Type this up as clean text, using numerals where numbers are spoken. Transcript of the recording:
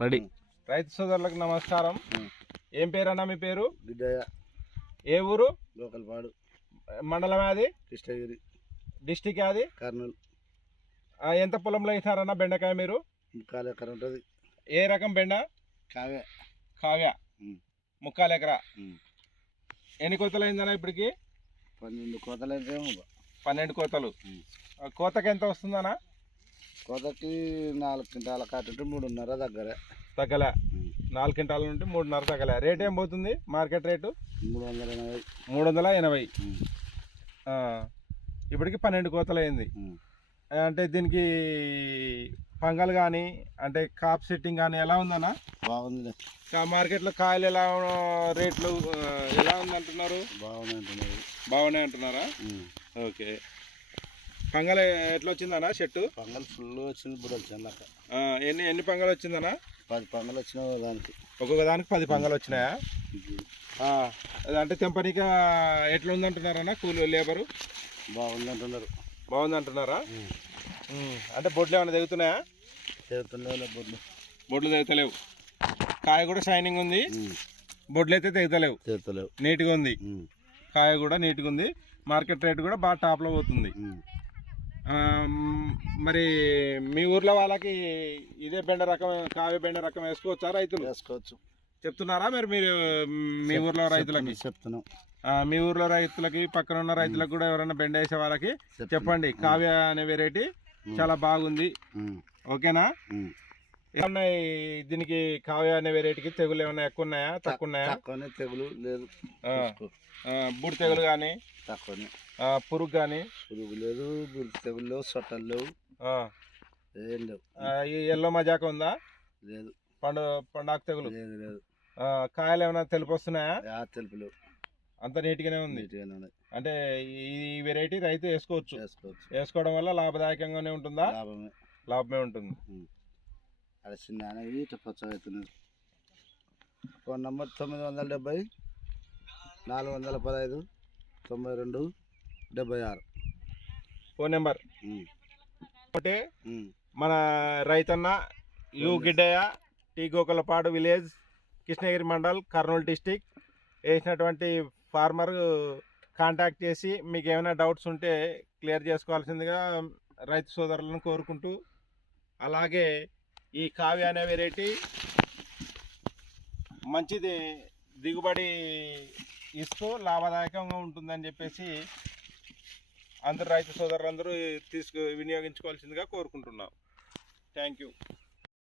Ready. రైతు సోదరులకు నమస్కారం. ఏం పేరు అన్న మీ పేరు? బిడ్డయ్య. ఏ ఊరు? లోకల్పాడు. మండలం అది? కృష్ణగిరి. డిస్టిక్ అది? కర్నూలు. ఎంత పొలంలో వేసినారన్న బెండకాయ మీరు? 3 ఎకరం ఉంటుంది. ఏ రకం బెండ? కావ్య. కావ్య. 3 ఎకరా. ఎన్ని కోతలు అయిందన్న ఇప్పటికి? 12 కోతలు అయితేమో. 12 కోతలు. కోతకి ఎంత వస్తుందన్న? కోతకి 4 క్వింటాల కాటుంటే 3.5 దగ్గర తగ్గలే. 4 క్వింటాల నుండి 3.5 తగ్గలే. రేట్ ఏం పోతుంది మార్కెట్ రేటు? 380. 380. ఇప్పటికి 12 కోతలు అయింది. అంటే దీనికి పంగల్ కానీ అంటే కాప్ సెట్టింగ్ కానీ ఎలా ఉందన్న? బాగుంది. మార్కెట్లో కాయలు ఎలా రేట్లు ఎలా ఉంది అంటున్నారు? బాగున్నాయి అంటున్నారా? ఓకే. పంగల్ ఎట్లా వచ్చిందన్నా చెట్టు? పంగల్ ఫుల్ వచ్చింది. ఇప్పుడు వచ్చిందాక ఎన్ని పంగలు వచ్చిందన్నా? 10 పంగలు వచ్చినాయి. దానికి ఒక్కొక్క దానికి 10 పంగలు వచ్చినాయా? అంటే తెంపనిక ఎట్లా ఉందంటున్నారన్నా కూలి లేబరు? బాగుంది అంటున్నారు. బాగుంది అంటున్నారా? అంటే బొడ్లు ఏమైనా తెగుతున్నాయా? బొడ్లు తెగుతలేవు. కాయ కూడా షైనింగ్ ఉంది. బొడ్లు అయితే తెగుతలేవు. నీట్గా ఉంది. కాయ కూడా నీట్గా ఉంది. మార్కెట్ రేట్ కూడా బాగా టాప్లో పోతుంది. మరి మీ ఊర్లో వాళ్ళకి ఇదే బెండ రకం కావ్య బెండ రకం వేసుకోవచ్చా రైతులు? వేసుకోవచ్చు చెప్తున్నారా? మరి మీరు మీ ఊర్లో రైతులకి చెప్తున్నాం. మీ ఊర్లో రైతులకి పక్కన ఉన్న రైతులకు కూడా ఎవరైనా బెండ వేసే వాళ్ళకి చెప్పండి. కావ్య అనే వెరైటీ చాలా బాగుంది. ఓకేనా? ఏమన్నాయి దీనికి కావ్య అనే వెరైటీకి? తెగులు ఏమన్నా ఎక్కువ ఉన్నాయా తక్కువ ఉన్నాయా? తెగులు లేదు. బూడి తెగులు కానీ తక్కువనే. పురుగు కానీ? పురుగు లేదు. బూడి తెగులు లేవు. సొట్టలు లేవు. ఏం లేవు. ఈ ఎల్లో మజాక ఉందా? లేదు. పండాకు తెగులు లేదు. కాయలు ఏమైనా తెలుపు వస్తున్నాయా? తెలుపు లేవు. అంత నీట్గానే ఉంది. అంటే ఈ వెరైటీ రైతు వేసుకోవచ్చు. వేసుకోవడం వల్ల లాభదాయకంగానే ఉంటుందా? లాభమే ఉంటుంది. అది చిన్న పచ్చవుతుంది. Phone number 970 415 92 76. Phone number. ఒకటే మన రైతన్న U Giddaiah, T Gokalapadu village, Krishnagiri mandal, Kurnool district వేసినటువంటి ఫార్మర్ కాంటాక్ట్ చేసి మీకు ఏమైనా డౌట్స్ ఉంటే క్లియర్ చేసుకోవాల్సిందిగా రైతు సోదరులను కోరుకుంటూ, అలాగే ఈ కావ్య అనే వెరైటీ మంచిది దిగుబడి ఇస్తూ లాభదాయకంగా ఉంటుందని చెప్పేసి అందరు రైతు సోదరులందరూ వినియోగించుకోవాల్సిందిగా కోరుకుంటున్నాం. Thank you.